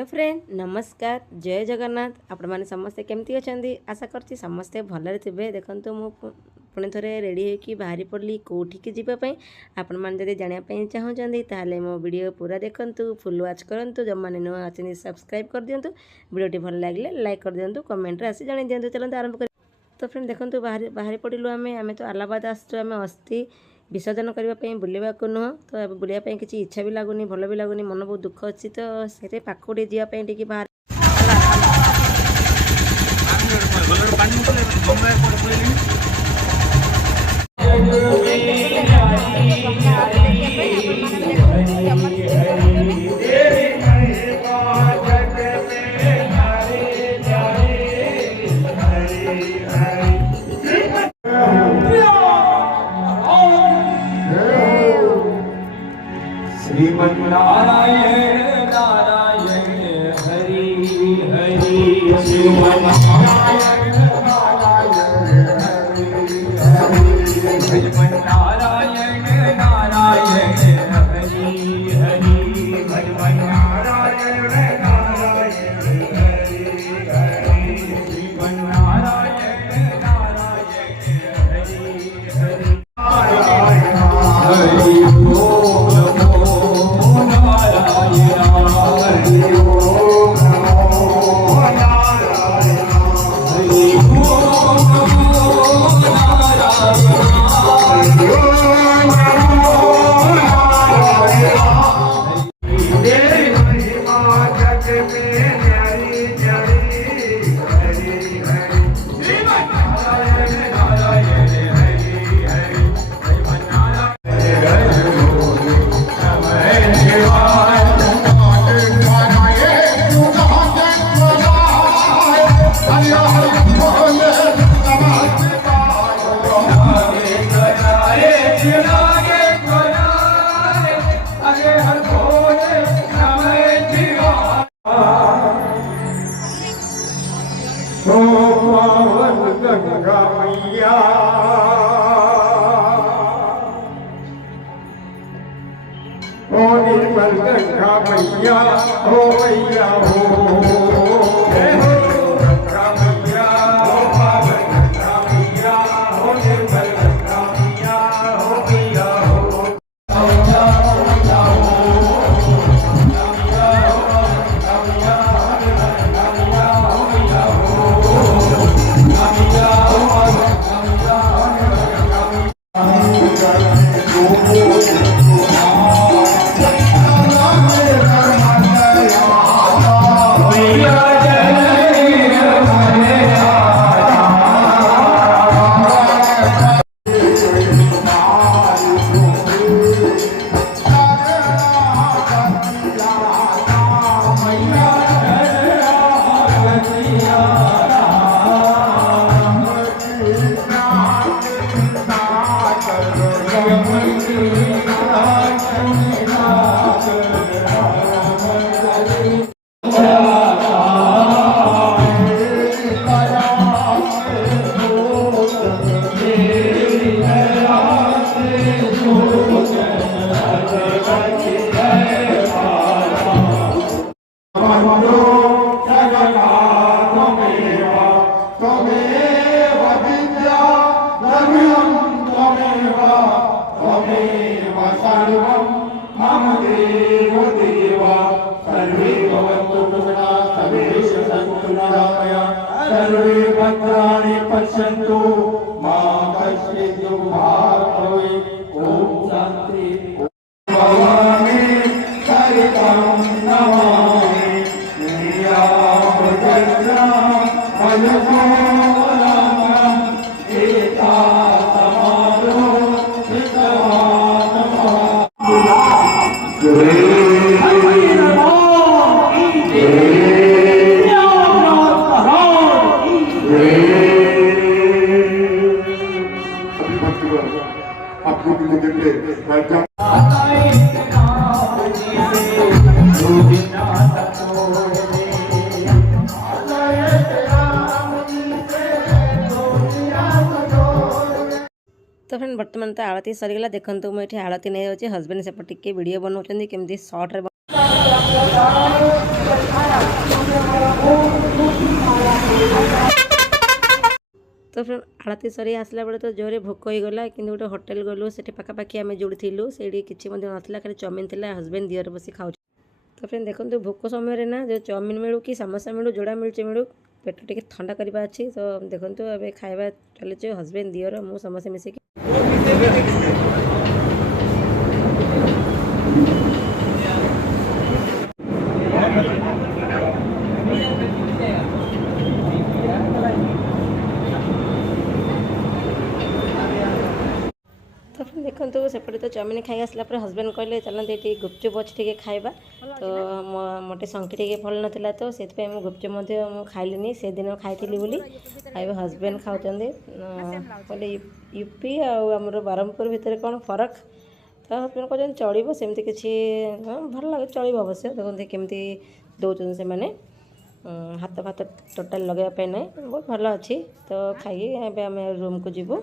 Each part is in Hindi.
हेलो फ्रेंड नमस्कार जय जगन्नाथ आपण मैंने समस्ते केमती अच्छा आशा करती समस्ते भलरे थे। देखो मु पुणी थे रेडी होगी बाहरी पड़ी कौटिकी जीवाई आपण मैंने जानापी चाहूँगी ताहले मो वीडियो पूरा देखु फुल वाच करूँ जो मैंने नुआ अच्छे सब्सक्राइब कर दिंतु वीडियोटी भल लगे लाइक कर दिंतु कमेंट आसी जन दिंतु चलते आरंभ कर। तो फ्रेंड देखो बाहरी पड़िलु आम तो आलाबाद आसुँ अस्थि विसर्जन करने बुलवा को नुह तो बुलायापी किसी इच्छा भी लगुनि भल भी लगुनि मन बहुत दुख अच्छी तो से पाखु जावाई बाहर श्रीमन्नारायण नारायण हरि हरि श्रीमन्नारायण नारायण हरि हरि श्रीमन्नारायण नारायण हरि हरि श्रीमन्नारायण नारायण हरि हरि श्रीमन्नारायण नारायण हरि हरि गंगा मैया ओ निर्मल गंगा मैया हो मैया हो गंगा मैया हो पावन गंगा मैया हो निर्मल गंगा मैया हो मैया हो सर्वे भद्राणि पश्यन्तु मा कश्चित् दुःखात् भवेत् ॐ शान्ति भवानि सरितं नमामि प्रियावृतज्ञा भजकोवलम्बम् एता समारो आपको भी लगेंगे तो फ्रेंड बर्तमान तो आरती सरीगला देखो मुझे आरती नहीं जाऊँगी हजबैंड सेपट टे वीडियो बनाऊँ केमती सर्ट्रे तो फ्रेंड आरती सरी आसला बेले तो जोरे भोक होईगला कि गोटे होटेल गलु से पाखापाखि आम जोड़ी थी से किसी नाला खाली चाउमिन थी हजबैंड दियर बस खाऊ। तो फ्रेंड देखो भोक समय ना जो चाउमिन मिलू कि समोसा मिलू जोड़ा मिलूँ मिलू पेट टे ठंडा करवा अच्छी। तो देखो ए खाଇବା चली हजबैंड दियर मु समस्ते मिसिकी। तो फिर देखो सेपटे तो चाउमिन खाई आसला हजबैंड कहले चलते ये गुपचुप अच्छे टे खाइबा। तो मोटे संखी टे भल नाला तो से गुपचुप खाइलिनी से दिन खाई बोली हजबैंड खाऊँ बोले यूपी आमर ब्रह्मपुर भितर कौन फरक। तो हजबैंड कहते चलो सेमती किसी भल लगे चलो अवश्य देखते केमती दौरान से मैंने हाथ फाथ टोटाल लगाइए ना बहुत भल अच्छी। तो खाई आम रूम को जीवु।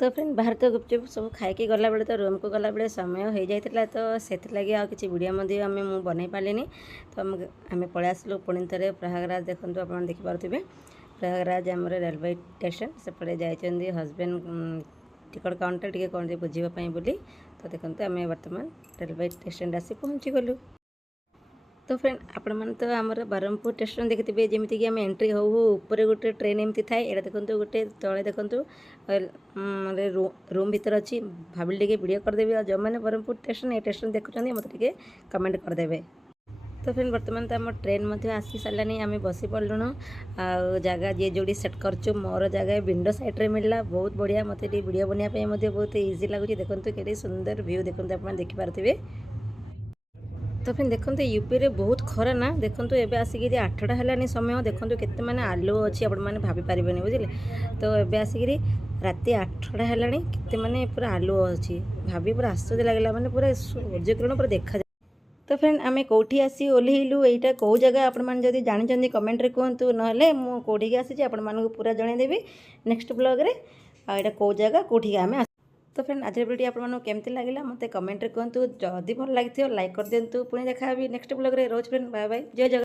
तो फ्रेंड बाहर तो गुपचुप सब खाई गला बेले तो रूम को गला बेले समय हो जाता तो से लगे आ कि वीडियो आम बन पारे। तो आम पलि आसलु पुणी थे प्रयागराज देखो आप देखिपे प्रयागराज आम रेलवे स्टेशन सेपटे जाइए हजबैंड टिकट काउंटर टी कौन बुझापी बोली। तो देखो आम बर्तमान रेलवे स्टेशन आसी पहुँची गलु। तो फ्रेंड आपण मैंने तो आमर ब्रह्मपुर स्टेशन देखिए जमीती कि आम एंट्री हो ऊपर गोटे ट्रेन एमती थाए यहाँ देखो गोटे तले देखो रूम भीतर अच्छी भाविल टे वीडियो करदेवी और जो मैंने ब्रह्मपुर स्टेशन ये स्टेशन देखुं मत टे कमेंट करदे। तो फ्रेंड बर्तमान तो आम ट्रेन आसी सारानी आम बसी पड़लुण आ जगह जी जोड़ी सेट कर मोर जगह विंडो साइड्रे मिलला बहुत बढ़िया मत वीडियो बनवाई बहुत इजी लगुच। देखो कि सुंदर व्यू देखते आप देखिपे। तो फिर देखो यूपी रे बहुत खरा ना देखो एबे आसिक 8टा है समय देखो केते माने आलु अच्छी आपण मैंने भाभी पारे बुझे। तो एबे आसिक राति 8टा है केते माने पूरा आलु अच्छी भाभी पूरा आश्चर्य लगला माने पूरा सूर्यकिरण पूरा देखा। तो फ्रेंड आम कौटी आसी ओल्लू यहाँ कौ जगह आपण मैंने जब जानते कमेंट रे कहतु ना मुझे आसी आपण मानक पूरा जनईदेवी नेक्स्ट ब्लॉग रे आईटा कौ जगह कौटी आम। तो फ्रेंड आज वीडियो आपको केमती लगे मत कमेंट रे कहतु जदि भल लगी लाइक कर दिंतु पुणी देखा नेक्स्ट ब्लॉग रे रोज फ्रेंड बाय बाय जय जगन्नाथ।